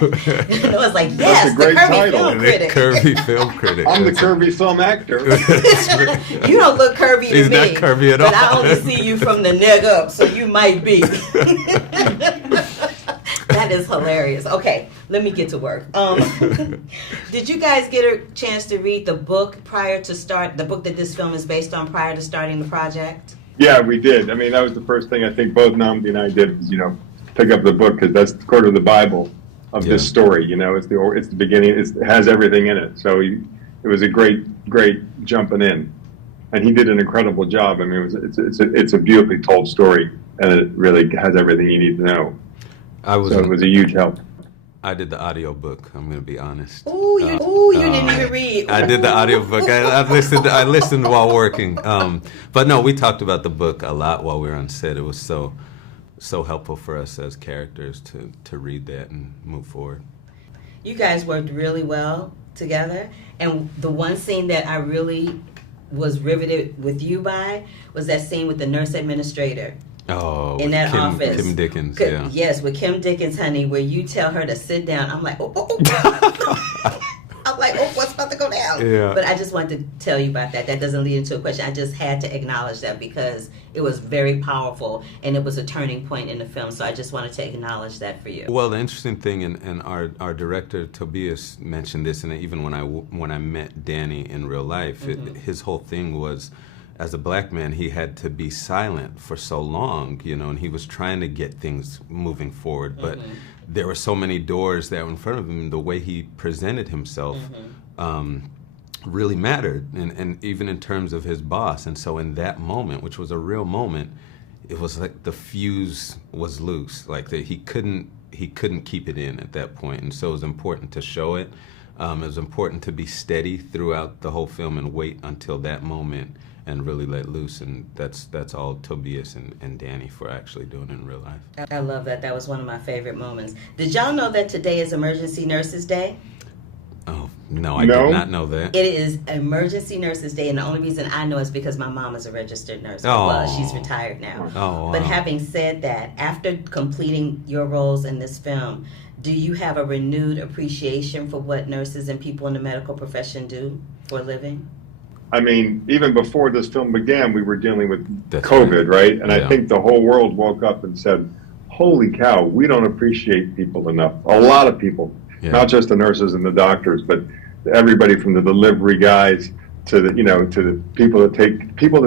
Noah's like, yes, That's a the great Curvy title. Film The Critic. Curvy Film Critic. I'm the curvy film actor. You don't look curvy to He's me. not curvy at but all. I only see you from the neck up, so you might be. That is hilarious. Okay, let me get to work. Did you guys get a chance to read the book the book that this film is based on prior to starting the project? Yeah, we did. I mean, that was the first thing I think both Nnamdi and I did was, pick up the book because that's sort of the Bible of this story. It's the beginning. It has everything in it. So it was a great jumping in, and he did an incredible job. I mean, it's a beautifully told story, and it really has everything you need to know. So it was a huge help. I did the audio book. I'm going to be honest. Ooh, you didn't even read. I did the audio book. I listened while working. But no, we talked about the book a lot while we were on set. It was so helpful for us as characters to read that and move forward. You guys worked really well together, and the one scene that I really was riveted with you by was that scene with the nurse administrator. Oh, in that office. Kim Dickens, yeah. Yes, with Kim Dickens, honey, where you tell her to sit down. I'm like, oh. I'm like, oh, what's about to go down? Yeah. But I just wanted to tell you about that. That doesn't lead into a question. I just had to acknowledge that because it was very powerful and it was a turning point in the film. So I just wanted to acknowledge that for you. Well, the interesting thing, and our director Tobias mentioned this, and even when I met Danny in real life, his whole thing was, as a black man, he had to be silent for so long, and he was trying to get things moving forward, but there were so many doors that were in front of him. The way he presented himself really mattered, and even in terms of his boss. And so in that moment, which was a real moment, it was like the fuse was loose, like that he couldn't keep it in at that point. And so it was important to show it. It was important to be steady throughout the whole film and wait until that moment and really let loose, and that's all Tobias and Danny for actually doing in real life. I love that. That was one of my favorite moments. Did y'all know that today is Emergency Nurses Day? Oh, no, I did not know that. It is Emergency Nurses Day, and the only reason I know is because my mom is a registered nurse. Oh. Well, she's retired now. Oh, wow. But having said that, after completing your roles in this film, do you have a renewed appreciation for what nurses and people in the medical profession do for a living? I mean, even before this film began, we were dealing with That's COVID, right? And Yeah. I think the whole world woke up and said, holy cow, we don't appreciate people enough. A lot of people, not just the nurses and the doctors, but everybody from the delivery guys to the, to the people that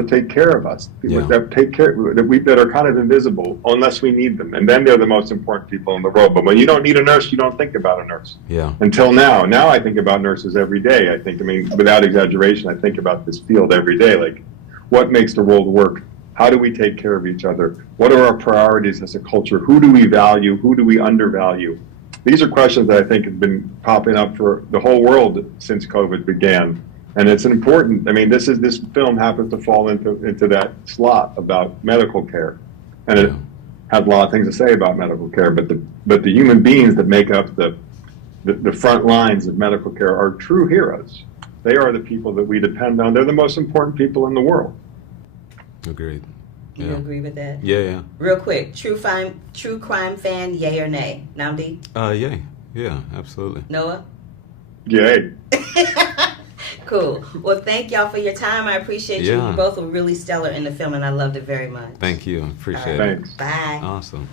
take care of us, people that take care, that are kind of invisible unless we need them. And then they're the most important people in the world. But when you don't need a nurse, you don't think about a nurse. Yeah. Until now. Now I think about nurses every day. I mean, without exaggeration, I think about this field every day. Like, what makes the world work? How do we take care of each other? What are our priorities as a culture? Who do we value? Who do we undervalue? These are questions that I think have been popping up for the whole world since COVID began. And it's important. I mean, this film happens to fall into that slot about medical care, and it has a lot of things to say about medical care. But the human beings that make up the front lines of medical care are true heroes. They are the people that we depend on. They're the most important people in the world. Agreed. You agree with that? Yeah. Real quick, true crime fan, yay or nay? Nnamdi? Yay. Yeah, absolutely. Noah? Yay. Cool. Well, thank y'all for your time. I appreciate you. You both were really stellar in the film, and I loved it very much. Thank you. Appreciate it. Thanks. Bye. Awesome.